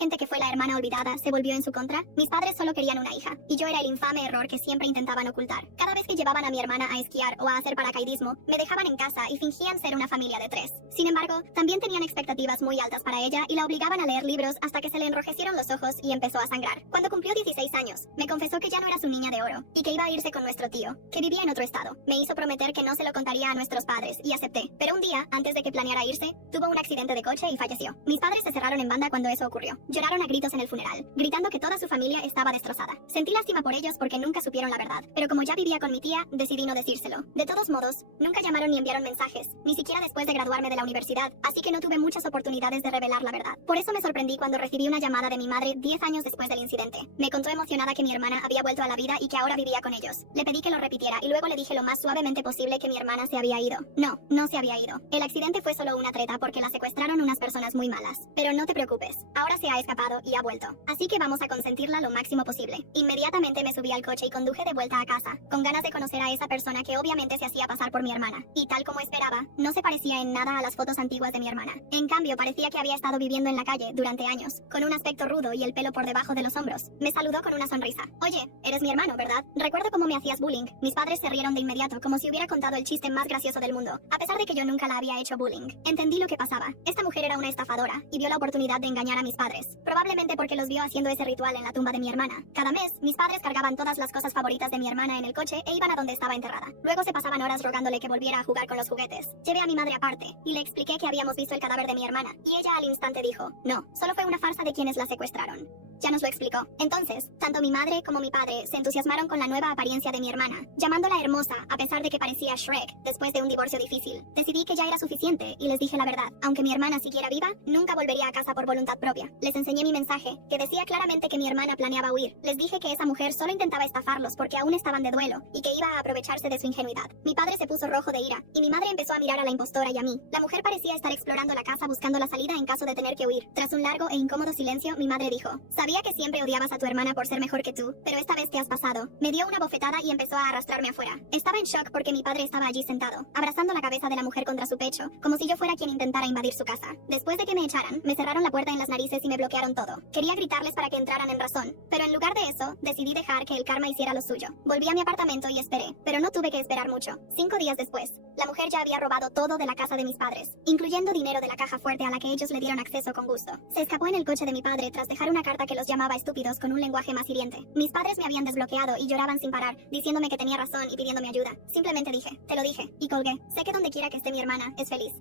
gente que fue la hermana olvidada se volvió en su contra? Mis padres solo querían una hija, y yo era el infame error que siempre intentaban ocultar. Cada vez que llevaban a mi hermana a esquiar o a hacer paracaidismo, me dejaban en casa y fingían ser una familia de 3. Sin embargo, también tenían expectativas muy altas para ella y la obligaban a leer libros hasta que se le enrojecieron los ojos y empezó a sangrar. Cuando cumplió 16 años, me confesó que ya no era su niña de oro, y que iba a irse con nuestro tío, que vivía en otro estado. Me hizo prometer que no se lo contaría a nuestros padres, y acepté. Pero un día, antes de que planeara irse, tuvo un accidente de coche y falleció. Mis padres se cerraron en banda cuando eso ocurrió. Lloraron a gritos en el funeral, gritando que toda su familia estaba destrozada. Sentí lástima por ellos porque nunca supieron la verdad, pero como ya vivía con mi tía, decidí no decírselo. De todos modos, nunca llamaron ni enviaron mensajes, ni siquiera después de graduarme de la universidad, así que no tuve muchas oportunidades de revelar la verdad. Por eso me sorprendí cuando recibí una llamada de mi madre 10 años después del incidente. Me contó emocionada que mi hermana había vuelto a la vida y que ahora vivía con ellos. Le pedí que lo repitiera y luego le dije lo más suavemente posible que mi hermana se había ido. No, no se había ido. El accidente fue solo una treta porque la secuestraron unas personas muy malas. Pero no te preocupes, ahora se ha escapado y ha vuelto. Así que vamos a consentirla lo máximo posible. Inmediatamente me subí al coche y conduje de vuelta a casa, con ganas de conocer a esa persona que obviamente se hacía pasar por mi hermana. Y tal como esperaba, no se parecía en nada a las fotos antiguas de mi hermana. En cambio, parecía que había estado viviendo en la calle durante años, con un aspecto rudo y el pelo por debajo de los hombros. Me saludó con una sonrisa. Oye, eres mi hermano, ¿verdad? Recuerdo cómo me hacías bullying. Mis padres se rieron de inmediato, como si hubiera contado el chiste más gracioso del mundo, a pesar de que yo nunca la había hecho bullying. Entendí lo que pasaba. Esta mujer era una estafadora, y vio la oportunidad de engañar a mis padres. Probablemente porque los vio haciendo ese ritual en la tumba de mi hermana. Cada mes, mis padres cargaban todas las cosas favoritas de mi hermana en el coche e iban a donde estaba enterrada. Luego se pasaban horas rogándole que volviera a jugar con los juguetes. Llevé a mi madre aparte, y le expliqué que habíamos visto el cadáver de mi hermana, y ella al instante dijo, no, solo fue una farsa de quienes la secuestraron. Ya nos lo explicó. Entonces, tanto mi madre como mi padre se entusiasmaron con la nueva apariencia de mi hermana, llamándola hermosa a pesar de que parecía Shrek después de un divorcio difícil. Decidí que ya era suficiente y les dije la verdad. Aunque mi hermana siguiera viva, nunca volvería a casa por voluntad propia. Les enseñé mi mensaje, que decía claramente que mi hermana planeaba huir. Les dije que esa mujer solo intentaba estafarlos porque aún estaban de duelo y que iba a aprovecharse de su ingenuidad. Mi padre se puso rojo de ira y mi madre empezó a mirar a la impostora y a mí. La mujer parecía estar explorando la casa buscando la salida en caso de tener que huir. Tras un largo e incómodo silencio, mi madre dijo, sabía que siempre odiabas a tu hermana por ser mejor que tú, pero esta vez te has pasado. Me dio una bofetada y empezó a arrastrarme afuera. Estaba en shock porque mi padre estaba allí sentado, abrazando la cabeza de la mujer contra su pecho, como si yo fuera quien intentara invadir su casa. Después de que me echaran, me cerraron la puerta en las narices y me bloquearon todo. Quería gritarles para que entraran en razón, pero en lugar de eso, decidí dejar que el karma hiciera lo suyo. Volví a mi apartamento y esperé, pero no tuve que esperar mucho. 5 días después, la mujer ya había robado todo de la casa de mis padres, incluyendo dinero de la caja fuerte a la que ellos le dieron acceso con gusto. Se escapó en el coche de mi padre tras dejar una carta que los llamaba estúpidos con un lenguaje más hiriente. Mis padres me habían desbloqueado y lloraban sin parar, diciéndome que tenía razón y pidiéndome ayuda. Simplemente dije, te lo dije, y colgué. Sé que donde quiera que esté mi hermana, es feliz.